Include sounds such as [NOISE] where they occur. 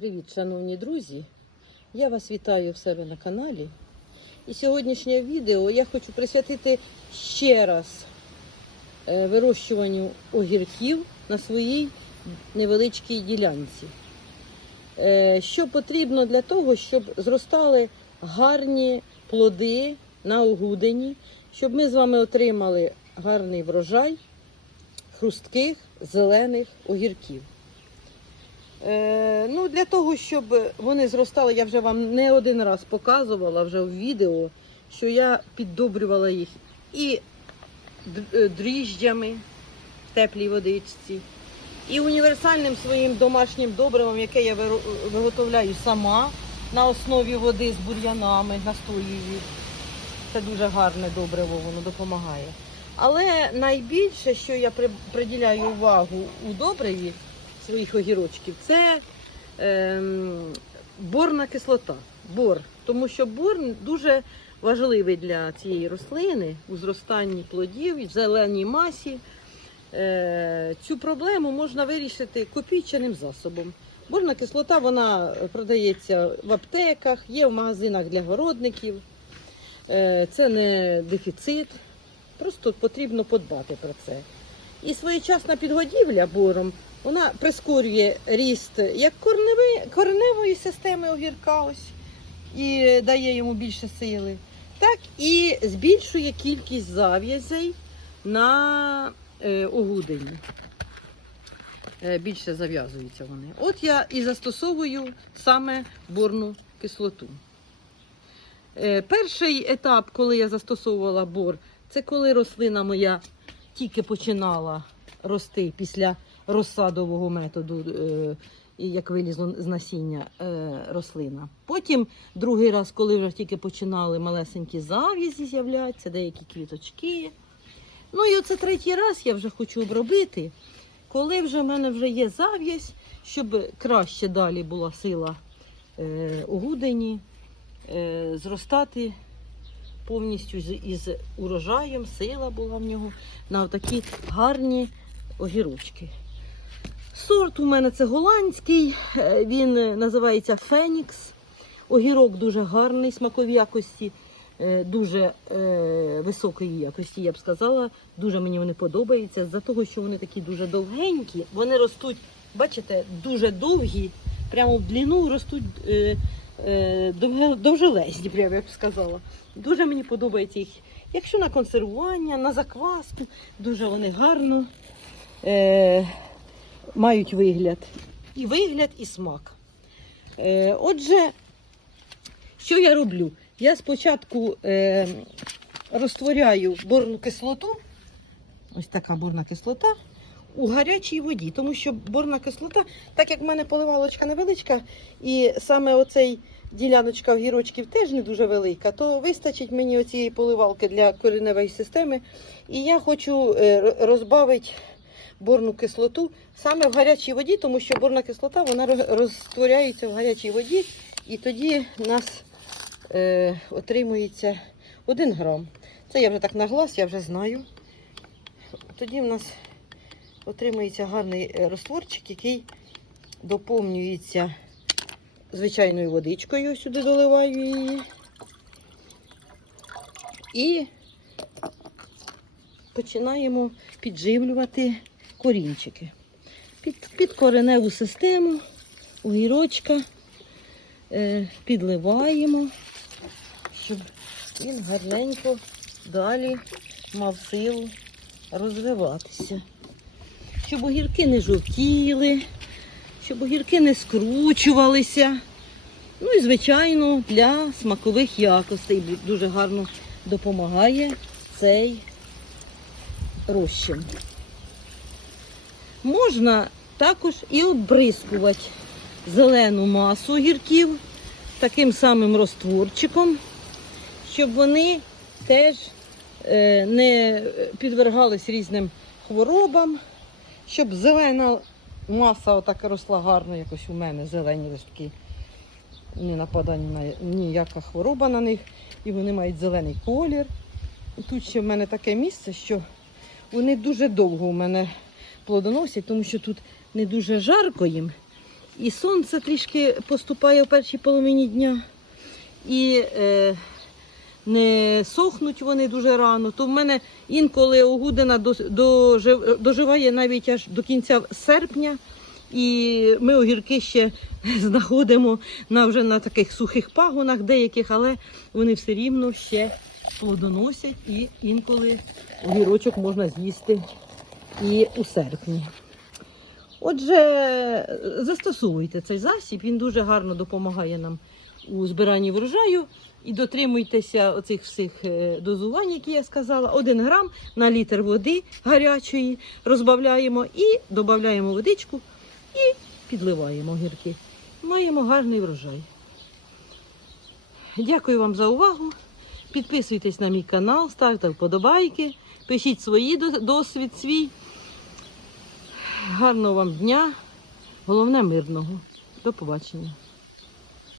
Привіт, шановні друзі! Я вас вітаю в себе на каналі. І сьогоднішнє відео я хочу присвятити ще раз е, вирощуванню огірків на своїй невеличкій ділянці. Е, Що потрібно для того, щоб зростали гарні плоди на огудені, щоб ми з вами отримали гарний врожай хрустких зелених огірків. Е, ну, для того, щоб вони зростали, я вже вам не один раз показувала вже в відео, що я піддобрювала їх і е, дріжджами в теплій водичці, і універсальним своїм домашнім добривом, яке я виготовляю сама на основі води з бур'янами, настоюю. Це дуже гарне добриво, воно допомагає. Але найбільше, що я приділяю увагу у добриві своїх огірочків, це ем, борна кислота. Бор. Тому що бор дуже важливий для цієї рослини у зростанні плодів і в зеленій масі. Е, цю проблему можна вирішити копійчаним засобом. Борна кислота вона продається в аптеках, є в магазинах для городників. Е, Це не дефіцит, просто потрібно подбати про це. І своєчасна підгодівля бором вона прискорює ріст як кореневої системи огірка ось, і дає йому більше сили, так і збільшує кількість зав'язей на е, огудені. Е, більше зав'язуються вони. От я і застосовую саме борну кислоту. Е, Перший етап, коли я застосовувала бор, це коли рослина моя тільки починала рости після розсадового методу, е, як вилізло з насіння е, рослина. Потім другий раз, коли вже тільки починали малесенькі зав'язі з'являтися, деякі квіточки. Ну і оце третій раз я вже хочу обробити, коли вже в мене вже є зав'язь, щоб краще далі була сила е, огудені, е, зростати повністю із урожаєм, сила була в нього на такі гарні огірочки. Сорт у мене це голландський, е, він е, називається Фенікс. Огірок дуже гарний, смакові якості, е, дуже високої якості, я б сказала. Дуже мені вони подобаються. За того, що вони такі дуже довгенькі, вони ростуть, бачите, дуже довгі, прямо в длину ростуть довжелезні, прямо я б сказала. Дуже мені подобається їх. Якщо на консервування, на закваску, дуже вони гарно мають вигляд. І вигляд, і смак. Е, отже, що я роблю? Я спочатку е, розтворяю борну кислоту, ось така борна кислота, у гарячій воді, тому що борна кислота, так як в мене поливалочка невеличка, і саме оцей діляночка огірочків теж не дуже велика, то вистачить мені оцієї поливалки для кореневої системи. І я хочу е, розбавити борну кислоту саме в гарячій воді, тому що борна кислота вона розтворяється в гарячій воді, і тоді у нас е, отримується 1 грам. Це я вже так на глаз, я вже знаю. Тоді в нас отримується гарний е, розтворчик, який доповнюється звичайною водичкою. Сюди доливаю її. І починаємо підживлювати корінчики. Під, під кореневу систему огірочка е, підливаємо, щоб він гарненько далі мав силу розвиватися. Щоб огірки не жовтіли, щоб огірки не скручувалися. Ну і, звичайно, для смакових якостей дуже гарно допомагає цей розчин. Можна також і обрискувати зелену масу огірків таким самим розтворчиком, щоб вони теж е, не підвергались різним хворобам, щоб зелена маса отак росла гарно, якось у мене зелені листки. Не нападає ніяка хвороба на них, і вони мають зелений колір. Тут ще в мене таке місце, що вони дуже довго у мене плодоносять, тому що тут не дуже жарко їм. і сонце трішки поступає в першій половині дня. І е, не сохнуть вони дуже рано, то в мене інколи огудина доживає навіть аж до кінця серпня. І ми огірки ще [LAUGHS] знаходимо на вже на таких сухих пагонах деяких, але вони все рівно ще плодоносять і інколи огірочок можна з'їсти і у серпні. Отже, застосовуйте цей засіб, він дуже гарно допомагає нам у збиранні врожаю. І дотримуйтеся оцих всіх е, дозувань, які я сказала. Один грам на літр води гарячої розбавляємо і додаємо водичку і підливаємо огірки. Маємо гарний врожай. Дякую вам за увагу. Підписуйтесь на мій канал, ставте вподобайки, пишіть свої досвід свій. Гарного вам дня, головне мирного. До побачення.